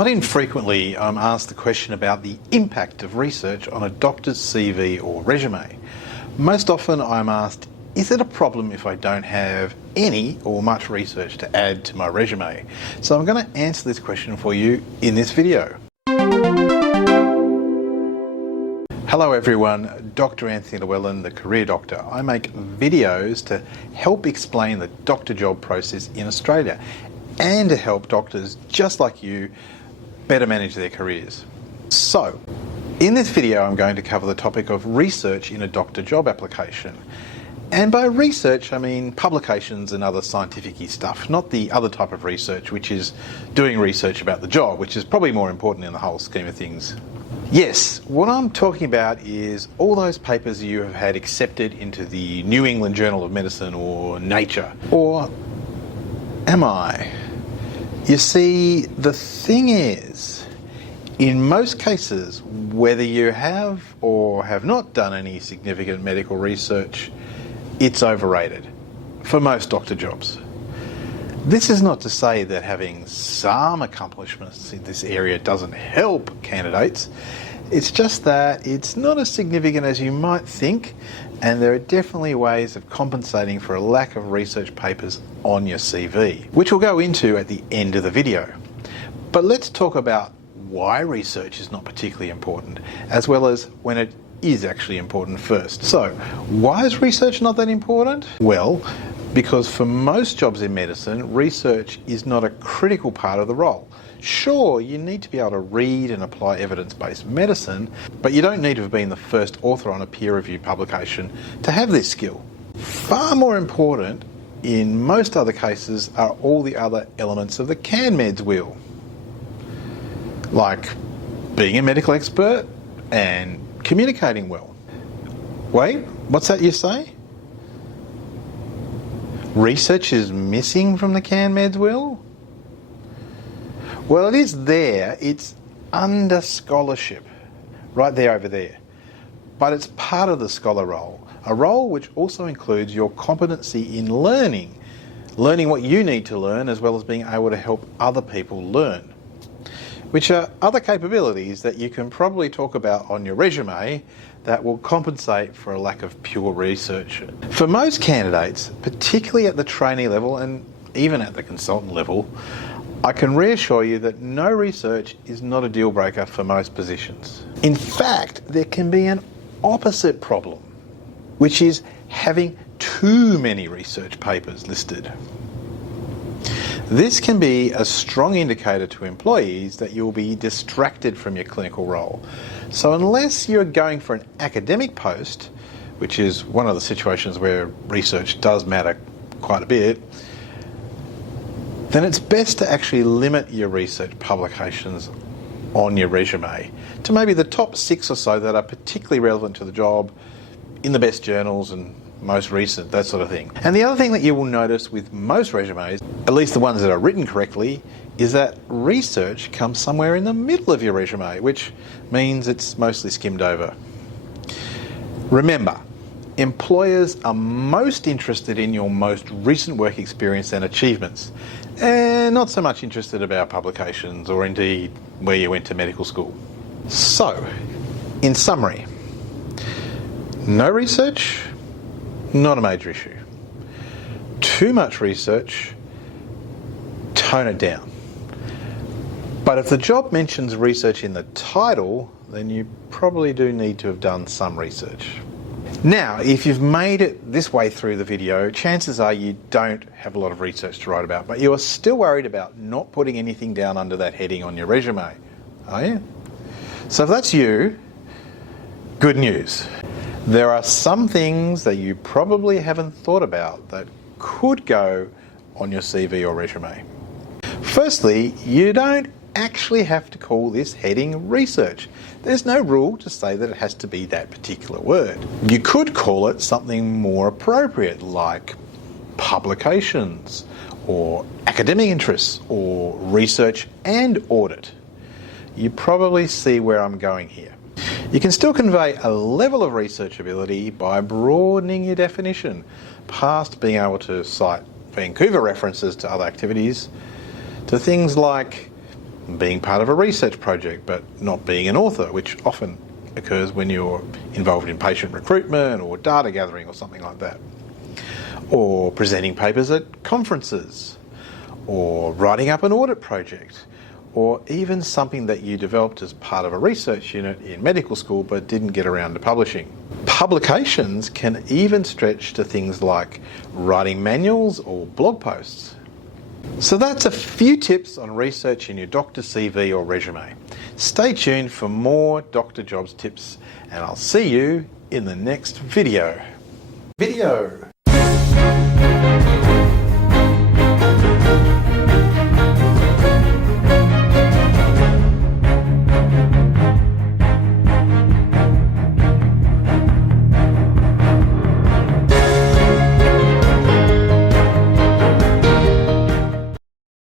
Not infrequently, I'm asked the question about the impact of research on a doctor's CV or resume. Most often I'm asked, is it a problem if I don't have any or much research to add to my resume? So I'm going to answer this question for you in this video. Hello everyone, Dr. Anthony Llewellyn, the Career Doctor. I make videos to help explain the doctor job process in Australia and to help doctors just like you better manage their careers. So, in this video I'm going to cover the topic of research in a doctor job application. And by research I mean publications and other scientific-y stuff, not the other type of research which is doing research about the job, which is probably more important in the whole scheme of things. Yes, what I'm talking about is all those papers you have had accepted into the New England Journal of Medicine or Nature. Or am I? You see, the thing is, in most cases, whether you have or have not done any significant medical research, it's overrated for most doctor jobs. This is not to say that having some accomplishments in this area doesn't help candidates. It's just that it's not as significant as you might think, and there are definitely ways of compensating for a lack of research papers on your CV, which we'll go into at the end of the video. But let's talk about why research is not particularly important, as well as when it is actually important first. So, why is research not that important? Well, because for most jobs in medicine, research is not a critical part of the role. Sure, you need to be able to read and apply evidence-based medicine, but you don't need to have been the first author on a peer-reviewed publication to have this skill. Far more important, in most other cases, are all the other elements of the CAN-MEDS wheel, like being a medical expert and communicating well. Wait, what's that you say? Research is missing from the CAN-MEDS wheel? Well, it is there. It's under scholarship, right there over there. But it's part of the scholar role, a role which also includes your competency in learning what you need to learn, as well as being able to help other people learn, which are other capabilities that you can probably talk about on your resume that will compensate for a lack of pure research. For most candidates, particularly at the trainee level and even at the consultant level, I can reassure you that no research is not a deal breaker for most positions. In fact, there can be an opposite problem, which is having too many research papers listed. This can be a strong indicator to employees that you'll be distracted from your clinical role. So unless you're going for an academic post, which is one of the situations where research does matter quite a bit, then it's best to actually limit your research publications on your resume to maybe the top 6 or so that are particularly relevant to the job in the best journals and most recent, that sort of thing. And the other thing that you will notice with most resumes, at least the ones that are written correctly, is that research comes somewhere in the middle of your resume, which means it's mostly skimmed over. Remember, employers are most interested in your most recent work experience and achievements, and not so much interested about publications or indeed where you went to medical school. So, in summary, no research, not a major issue. Too much research, tone it down. But if the job mentions research in the title, then you probably do need to have done some research. Now, if you've made it this way through the video, chances are you don't have a lot of research to write about, but you are still worried about not putting anything down under that heading on your resume, are you? So if that's you, good news. There are some things that you probably haven't thought about that could go on your CV or resume. Firstly, you don't actually have to call this heading research. There's no rule to say that it has to be that particular word. You could call it something more appropriate, like publications, or academic interests, or research and audit. You probably see where I'm going here. You can still convey a level of researchability by broadening your definition past being able to cite Vancouver references to other activities to things like being part of a research project but not being an author, which often occurs when you're involved in patient recruitment or data gathering or something like that. Or presenting papers at conferences, or writing up an audit project, or even something that you developed as part of a research unit in medical school but didn't get around to publishing. Publications can even stretch to things like writing manuals or blog posts. So that's a few tips on research in your doctor CV or resume. Stay tuned for more doctor jobs tips, and I'll see you in the next video.